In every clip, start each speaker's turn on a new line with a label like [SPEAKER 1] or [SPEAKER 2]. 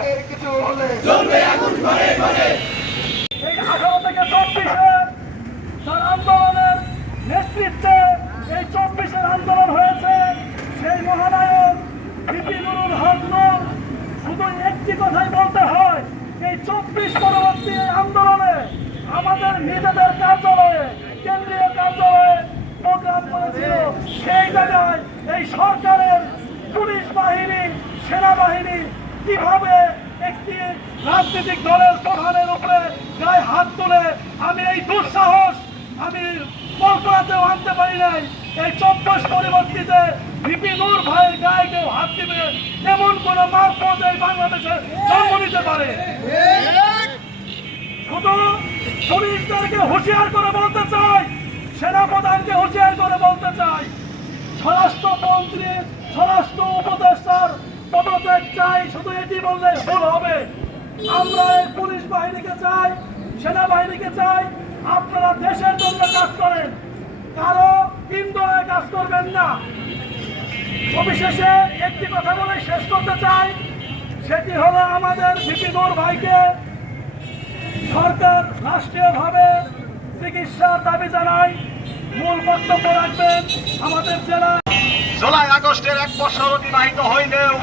[SPEAKER 1] ভাইয়ের কিছু হলে
[SPEAKER 2] এই আঠারো থেকে চব্বিশে তার আন্দোলনের নেতৃত্বে এই চব্বিশের আন্দোলন হয়েছে। সেই মহানায়ক বিপি নুরুল হক শুধু একটি কথাই বলতে হয় এই চব্বিশ পরবর্তী এই আন্দোলনে আমাদের নিজেদের কার্যালয়ে কেন্দ্রীয় কার্যালয়ে প্রোগ্রাম করেছিল। সেই জায়গায় এই সরকারের পুলিশ বাহিনী সেনাবাহিনী কীভাবে একটি রাজনৈতিক দলের প্রধানের উপরে গায়ে হাত তুলে আমি এই দুঃসাহস আমি কল্পনাতেও আনতে পারি নাই, এই চব্বিশ পরিবর্তিতে ভিপি নূর ভাইয়ের গায়ে কেউ হাত দিবে, এমন কোন মারফত এই বাংলাদেশে জন্ম নিতে পারে। শুধু পুলিশদেরকে হুঁশিয়ার করে বলতে চাই, সেনাপ্রধানকে হুঁশিয়ার করে বলতে চাই, স্বরাষ্ট্রমন্ত্রী, স্বরাষ্ট্র উপদেষ্টার পদত্যাগ চাই, শুধু এটি বললে ভুল হবে। আমরা পুলিশ বাহিনীকে চাই, সেনাবাহিনীকে চাই, আপনারা দেশের জন্য কাজ করেন। কারও ইন্ধনে কাজ করবেন না। অবিশেষে একটি কথা বলে শেষ করতে চাই, সেটি হলো আমাদের বিপিনুর ভাইকে সরকার রাষ্ট্রীয়ভাবে চিকিৎসার দাবি জানায়। মূল বক্তব্য রাখবেন আমাদের জেলা
[SPEAKER 3] জুলাই আগস্টের এক বছর অতিবাহিত হইলেও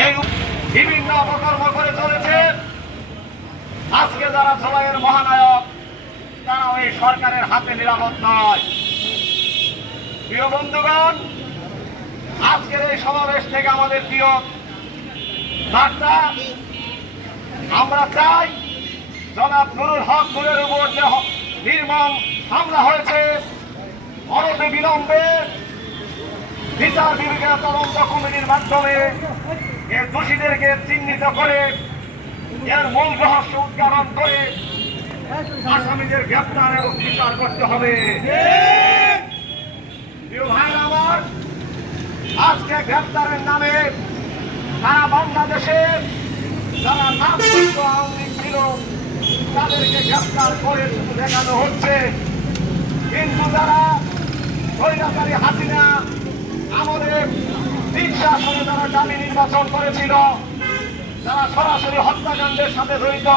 [SPEAKER 3] এই বিভিন্ন অপকর্ম করে চলেছে। আজকে যারা জুলাইয়ের মহানায়ক তারা ওই সরকারের হাতে নিরাপদ নয়। প্রিয় বন্ধুগণ, আজকের এই সমাবেশ থেকে আমাদের প্রিয় বার্তা, আমরা চাই জনাব নুরুল হক নুরের উপর যে নির্মম হামলা হয়েছে, অনতি বিলম্বে বিচার বিভাগীয় তদন্ত কমিটির মাধ্যমে এর দোষীদেরকে চিহ্নিত করে এর মূল রহস্য উদ্ঘাটন করে, আসামিদের গ্রেপ্তার এবং বিচার করতে হবে। আজকে গ্রেপ্তারের নামে সারা বাংলাদেশে যারা নাম আওয়ামী ছিল, তাদেরকে গ্রেপ্তার করে দেখানো হচ্ছে। কিন্তু যারা স্বৈরাচারী হাসিনা, আমাদের তিন আসনে তারা দাবি নির্বাচন করেছিল, যারা সরাসরি হত্যাকাণ্ডের সাথে জড়িত,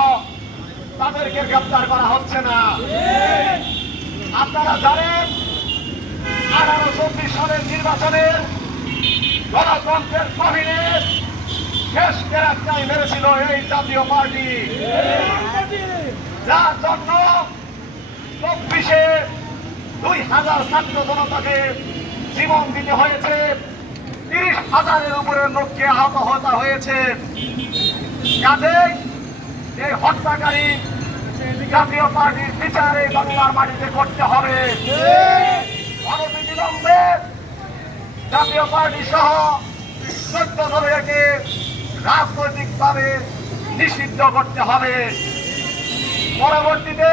[SPEAKER 3] তাদেরকে গ্রেপ্তার করা হচ্ছে না। আপনারা জানেন আঠারো চব্বিশ সালের নির্বাচনের গণতন্ত্রের কহিনের শেষ ক্যারেক্টার মেরেছিল এই জাতীয় পার্টি। যার জন্য চব্বিশে দুই হাজার ছাত্র জনতাকে জীবন দিতে হয়েছে। তিরিশ হাজারের উপরে লোককে আহত হতে হয়েছে। কাজেই এই হত্যাকারী জাতীয় পার্টির বিচার বাংলার মাটিতে করতে হবে। অনবিলম্বে জাতীয় পার্টি সহ চোদ্দ দলকে রাজনৈতিকভাবে নিষিদ্ধ করতে হবে। পরবর্তীতে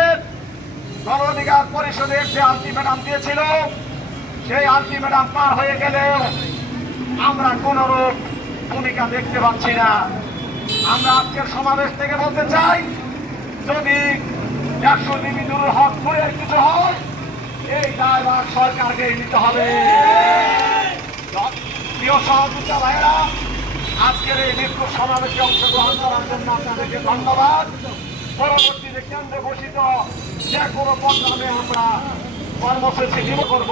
[SPEAKER 3] গণ অধিকার পরিষদের যে আলটিমেটাম দিয়েছিল, সেই আলটিমেটাম পার হয়ে গেলেও আমরা কোনরূপ ভূমিকা দেখতে পাচ্ছি না। আমরা আজকের সমাবেশ থেকে বলতে চাই, যদি একশো নিবিদুর হক করে কিছু হয়, এই দায়ভার সরকারকে নিতে হবে। প্রিয় সহযোগিতা ভাইয়েরা, আজকের এই বিক্ষোভ সমাবেশে অংশগ্রহণ করার জন্য আপনাদেরকে ধন্যবাদ। পরবর্তীতে কেন্দ্রে ঘোষিত যে কোনো প্রোগ্রামে আমরা কর্মসূচি নিব করব।